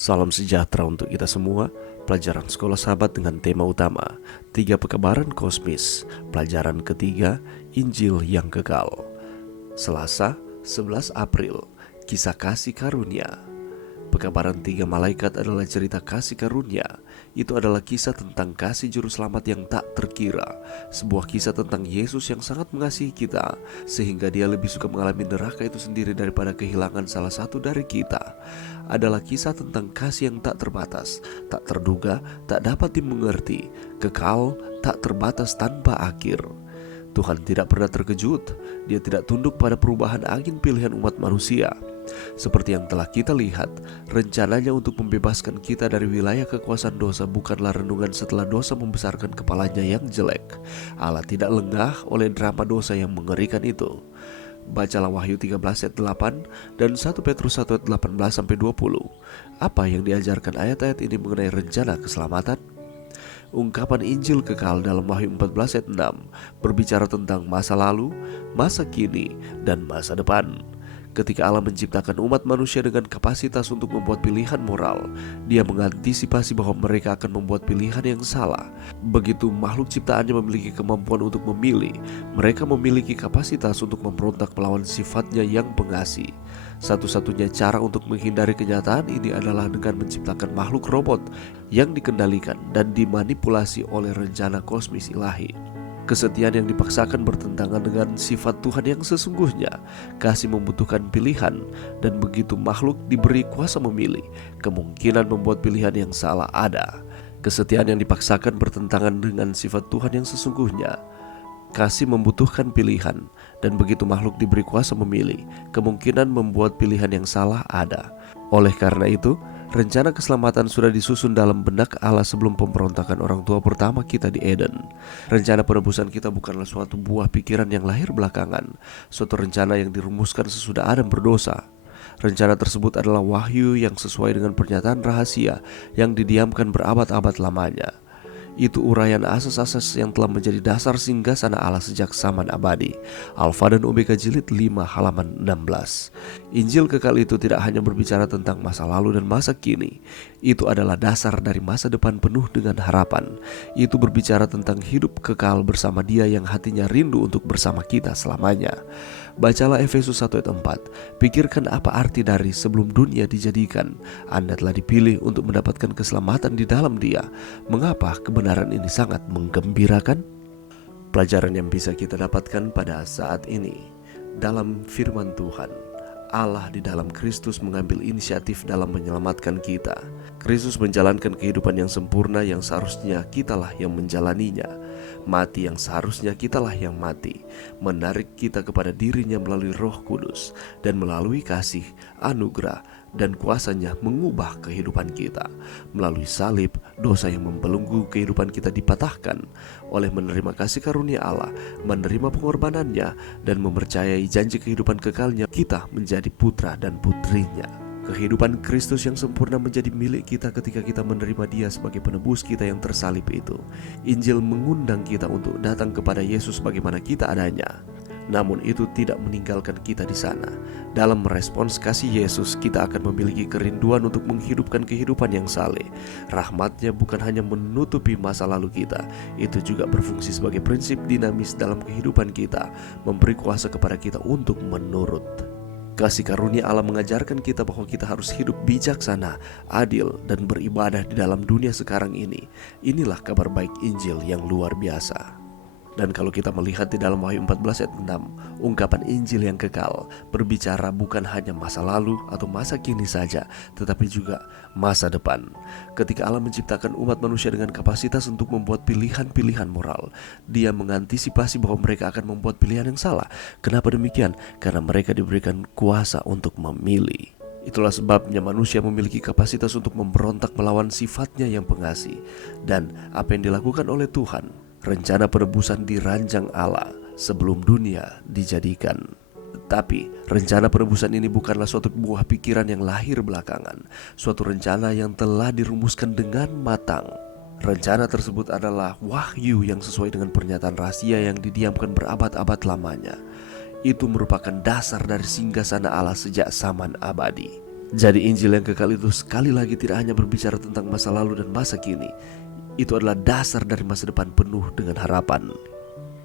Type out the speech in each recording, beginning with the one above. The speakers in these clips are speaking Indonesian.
Salam sejahtera untuk kita semua. Pelajaran Sekolah Sahabat dengan tema utama 3 Pekebaran Kosmis. Pelajaran ketiga, Injil yang Kekal. Selasa, 11 April. Kisah Kasih Karunia. Pekebaran 3 malaikat adalah cerita kasih karunia. Itu adalah kisah tentang kasih juru selamat yang tak terkira. Sebuah kisah tentang Yesus yang sangat mengasihi kita, sehingga dia lebih suka mengalami neraka itu sendiri daripada kehilangan salah satu dari kita. Adalah kisah tentang kasih yang tak terbatas, tak terduga, tak dapat dimengerti, kekal, tak terbatas tanpa akhir. Tuhan tidak pernah terkejut. Dia tidak tunduk pada perubahan angin pilihan umat manusia. Seperti yang telah kita lihat, rencananya untuk membebaskan kita dari wilayah kekuasaan dosa bukanlah renungan setelah dosa membesarkan kepalanya yang jelek. Allah tidak lengah oleh drama dosa yang mengerikan itu. Bacalah Wahyu 13 ayat 8 dan 1 Petrus 1 ayat 18-20. Apa yang diajarkan ayat-ayat ini mengenai rencana keselamatan? Ungkapan Injil kekal dalam Wahyu 14 ayat 6 berbicara tentang masa lalu, masa kini, dan masa depan. Ketika Allah menciptakan umat manusia dengan kapasitas untuk membuat pilihan moral, Dia mengantisipasi bahwa mereka akan membuat pilihan yang salah. Begitu makhluk ciptaannya memiliki kemampuan untuk memilih, mereka memiliki kapasitas untuk memberontak melawan sifatnya yang pengasih. Satu-satunya cara untuk menghindari kenyataan ini adalah dengan menciptakan makhluk robot yang dikendalikan dan dimanipulasi oleh rencana kosmis ilahi. Kesetiaan yang dipaksakan bertentangan dengan sifat Tuhan yang sesungguhnya. Kasih membutuhkan pilihan, dan begitu makhluk diberi kuasa memilih, kemungkinan membuat pilihan yang salah ada. Kesetiaan yang dipaksakan bertentangan dengan sifat Tuhan yang sesungguhnya. Kasih membutuhkan pilihan, dan begitu makhluk diberi kuasa memilih, kemungkinan membuat pilihan yang salah ada. Oleh karena itu, rencana keselamatan sudah disusun dalam benak Allah sebelum pemberontakan orang tua pertama kita di Eden. Rencana penebusan kita bukanlah suatu buah pikiran yang lahir belakangan, suatu rencana yang dirumuskan sesudah Adam berdosa. Rencana tersebut adalah wahyu yang sesuai dengan pernyataan rahasia yang didiamkan berabad-abad lamanya. Itu uraian asas-asas yang telah menjadi dasar singgasana Allah sejak zaman abadi. Alfa dan Omega jilid 5 halaman 16. Injil kekal itu tidak hanya berbicara tentang masa lalu dan masa kini. Itu adalah dasar dari masa depan penuh dengan harapan. Itu berbicara tentang hidup kekal bersama Dia yang hatinya rindu untuk bersama kita selamanya. Bacalah Efesus 1 ayat 4. Pikirkan apa arti dari sebelum dunia dijadikan, Anda telah dipilih untuk mendapatkan keselamatan di dalam Dia. Mengapa kebenaran ini sangat menggembirakan? Pelajaran yang bisa kita dapatkan pada saat ini dalam firman Tuhan, Allah di dalam Kristus mengambil inisiatif dalam menyelamatkan kita. Kristus menjalankan kehidupan yang sempurna yang seharusnya kitalah yang menjalaninya. Mati yang seharusnya kitalah yang mati. Menarik kita kepada dirinya melalui Roh Kudus, dan melalui kasih, anugerah, dan kuasanya mengubah kehidupan kita. Melalui salib, dosa yang membelenggu kehidupan kita dipatahkan. Oleh menerima kasih karunia Allah, menerima pengorbanannya, dan mempercayai janji kehidupan kekalnya, kita menjadi putra dan putrinya. Kehidupan Kristus yang sempurna menjadi milik kita ketika kita menerima Dia sebagai penebus kita yang tersalib itu. Injil mengundang kita untuk datang kepada Yesus bagaimana kita adanya. Namun itu tidak meninggalkan kita di sana. Dalam merespons kasih Yesus, kita akan memiliki kerinduan untuk menghidupkan kehidupan yang saleh. Rahmat-Nya bukan hanya menutupi masa lalu kita, itu juga berfungsi sebagai prinsip dinamis dalam kehidupan kita, memberi kuasa kepada kita untuk menurut. Kasih karunia Allah mengajarkan kita bahwa kita harus hidup bijaksana, adil, dan beribadah di dalam dunia sekarang ini. Inilah kabar baik Injil yang luar biasa. Dan kalau kita melihat di dalam Wahyu 14 ayat 6, ungkapan Injil yang kekal berbicara bukan hanya masa lalu atau masa kini saja, tetapi juga masa depan. Ketika Allah menciptakan umat manusia dengan kapasitas untuk membuat pilihan-pilihan moral, Dia mengantisipasi bahwa mereka akan membuat pilihan yang salah. Kenapa demikian? Karena mereka diberikan kuasa untuk memilih. Itulah sebabnya manusia memiliki kapasitas untuk memberontak melawan sifatnya yang pengasih. Dan apa yang dilakukan oleh Tuhan, rencana penebusan dirancang Allah sebelum dunia dijadikan. Tetapi rencana penebusan ini bukanlah suatu buah pikiran yang lahir belakangan, suatu rencana yang telah dirumuskan dengan matang. Rencana tersebut adalah wahyu yang sesuai dengan pernyataan rahasia yang didiamkan berabad-abad lamanya. Itu merupakan dasar dari singgasana Allah sejak zaman abadi. Jadi Injil yang kekal itu sekali lagi tidak hanya berbicara tentang masa lalu dan masa kini. Itu adalah dasar dari masa depan penuh dengan harapan.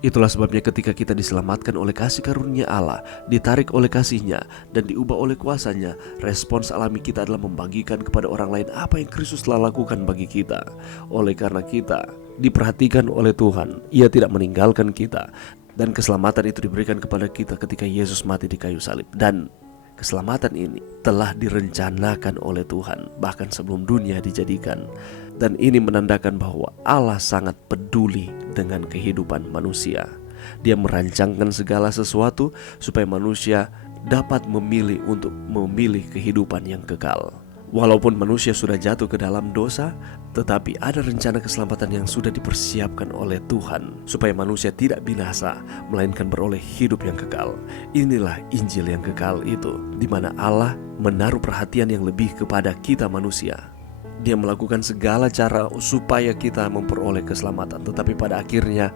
Itulah sebabnya ketika kita diselamatkan oleh kasih karunia Allah, ditarik oleh kasih-Nya, dan diubah oleh kuasa-Nya, respons alami kita adalah membagikan kepada orang lain apa yang Kristus telah lakukan bagi kita. Oleh karena kita diperhatikan oleh Tuhan, Ia tidak meninggalkan kita, dan keselamatan itu diberikan kepada kita ketika Yesus mati di kayu salib. Dan keselamatan ini telah direncanakan oleh Tuhan bahkan sebelum dunia dijadikan. Dan ini menandakan bahwa Allah sangat peduli dengan kehidupan manusia. Dia merancangkan segala sesuatu supaya manusia dapat memilih untuk memilih kehidupan yang kekal. Walaupun manusia sudah jatuh ke dalam dosa, tetapi ada rencana keselamatan yang sudah dipersiapkan oleh Tuhan supaya manusia tidak binasa, melainkan beroleh hidup yang kekal. Inilah Injil yang kekal itu, di mana Allah menaruh perhatian yang lebih kepada kita manusia. Dia melakukan segala cara supaya kita memperoleh keselamatan, tetapi pada akhirnya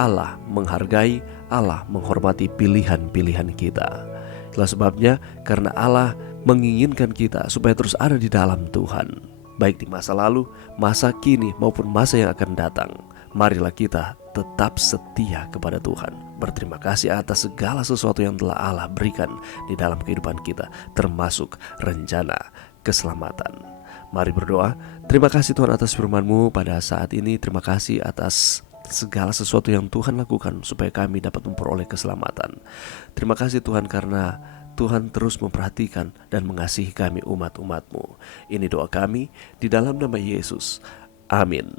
Allah menghargai, Allah menghormati pilihan-pilihan kita. Itulah sebabnya karena Allah menginginkan kita supaya terus ada di dalam Tuhan, baik di masa lalu, masa kini maupun masa yang akan datang. Marilah kita tetap setia kepada Tuhan, berterima kasih atas segala sesuatu yang telah Allah berikan di dalam kehidupan kita, termasuk rencana keselamatan. Mari berdoa. Terima kasih Tuhan atas firman-Mu pada saat ini. Terima kasih atas segala sesuatu yang Tuhan lakukan supaya kami dapat memperoleh keselamatan. Terima kasih Tuhan karena Tuhan terus memperhatikan dan mengasihi kami umat-umat-Mu. Ini doa kami di dalam nama Yesus. Amin.